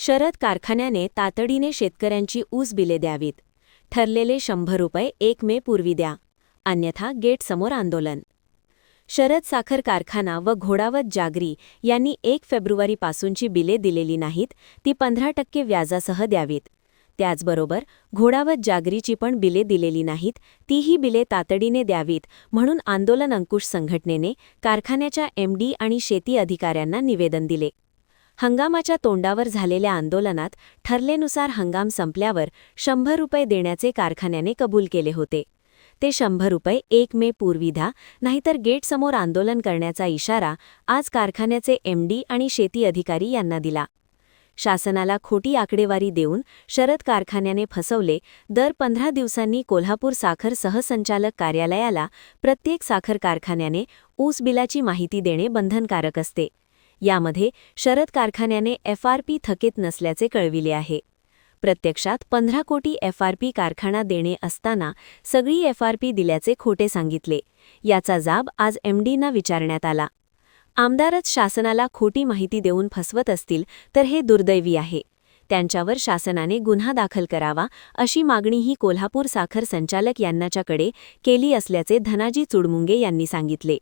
शरद कारखान्याने तातडीने शेतकऱ्यांची ऊस बिले द्यावीत. ठरलेले 100 रुपये 1 मे पूर्वी द्या, अन्यथा गेटसमोर आंदोलन. शरद साखर कारखाना व घोडावत जागरी यांनी 1 फेब्रुवारीपासूनची बिले दिलेली नाहीत, ती 15% व्याजासह द्यावीत. त्याचबरोबर घोडावत जागरीची पण बिले दिलेली नाहीत, तीही बिले तातडीने द्यावीत म्हणून आंदोलन अंकुश संघटनेने कारखान्याच्या MD आणि शेती अधिकाऱ्यांना निवेदन दिले. हंगामाच्या तोंडावर झालेल्या आंदोलनात ठरलेनुसार हंगाम संपल्यावर 100 रुपये देण्याचे कारखान्याने कबूल केले होते. ते 100 रुपये 1 मे पूर्वी द्या, नाहीतर गेटसमोर आंदोलन करण्याचा इशारा आज कारखान्याचे MD आणि शेती अधिकारी यांना दिला. शासनाला खोटी आकडेवारी देऊन शरद कारखान्याने फसवले. दर 15 दिवसांनी कोल्हापूर साखर सहसंचालक कार्यालयाला प्रत्येक साखर कारखान्याने ऊस बिलाची माहिती देणे बंधनकारक असते. यामध्ये शरद कारखान्याने FRP थकीत नसल्याचे कळविले आहे. प्रत्यक्षात 15 कोटी FRP कारखाना देणे असताना सगळी FRP दिल्याचे खोटे सांगितले. याचा जाब आज MDंना विचारण्यात आला. आमदारच शासनाला खोटी माहिती देऊन फसवत असतील तर हे दुर्दैवी आहे. त्यांच्यावर शासनाने गुन्हा दाखल करावा अशी मागणीही कोल्हापूर साखर संचालक यांच्याकडे केली असल्याचे धनाजी चुडमुंगे यांनी सांगितले.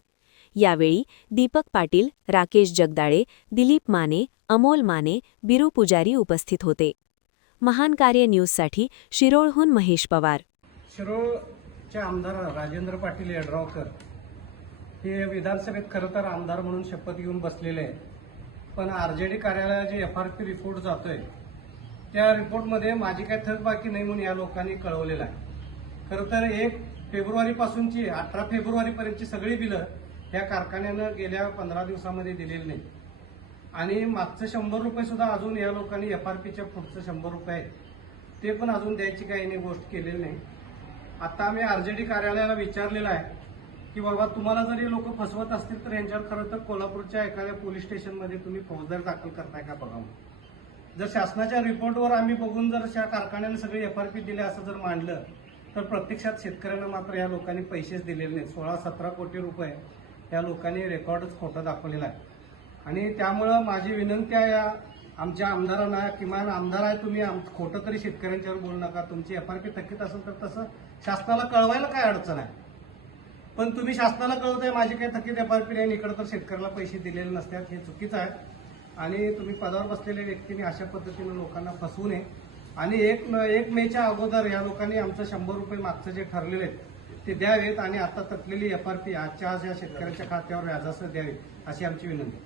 यावेळी दीपक पाटील, राकेश जगदाळे, दिलीप माने, अमोल माने, बिरू पुजारी उपस्थित होते. महान कार्य न्यूजसाठी शिरोळहून महेश पवार. शिरोळचे आमदार राजेंद्र पाटील यड्रावकर हे विधानसभेत खरं तर आमदार म्हणून शपथ घेऊन बसलेले आहेत. पण RJD कार्यालयात जे FRP रिपोर्ट जातोय त्या रिपोर्टमध्ये माझी काही थकबाकी नाही म्हणून या लोकांनी कळवलेलं आहे. खरं तर 1 फेब्रुवारीपासूनची 18 फेब्रुवारीपर्यंतची सगळी बिलं या कारखान्यानं गेल्या 15 दिवसामध्ये दिलेली नाही आणि मागचं 100 रुपये सुद्धा अजून या लोकांनी FRPच्या पुढचं 100 रुपये ते पण अजून द्यायची काही गोष्ट केलेली नाही. आता आम्ही RJD कार्यालयाला विचारलेलं आहे की बाबा तुम्हाला जर हे लोक फसवत असतील तर यांच्यावर खरं तर कोल्हापूरच्या एखाद्या पोलीस स्टेशनमध्ये तुम्ही फौजदारी दाखल करताय का बघा. जर शासनाच्या रिपोर्टवर आम्ही बघून जर या कारखान्याने सगळे FRP दिले असं जर मांडलं तर प्रत्यक्षात शेतकऱ्यांना मात्र या लोकांनी पैसेच दिलेले नाहीत. 16-17 कोटी रुपये या लोकांनी रेकॉर्डच खोटं दाखवलेलं आहे. आणि त्यामुळं माझी विनंती आहे या आमच्या आमदारांना, किमान आमदार आहे तुम्ही खोटं तरी शेतकऱ्यांच्यावर बोलू नका. तुमची FRP थकीत असेल तर तसं शासनाला कळवायला काय अडचण आहे. पण तुम्ही शासनाला कळवताय माझी काही थकीत FRP नाही, इकडे तर शेतकऱ्याला पैसे दिलेले नसतात. हे चुकीचं आहे आणि तुम्ही पदावर बसलेल्या व्यक्तींनी अशा पद्धतीनं लोकांना फसवू नये. आणि 1 मेच्या अगोदर या लोकांनी आमचं 100 रुपये मागचं जे ठरलेले आहेत ते द्यावेत आणि आता तटलेली FRP आजच्या आज या शेतकऱ्यांच्या खात्यावर व्याजासह द्यावी अशी आमची विनंती.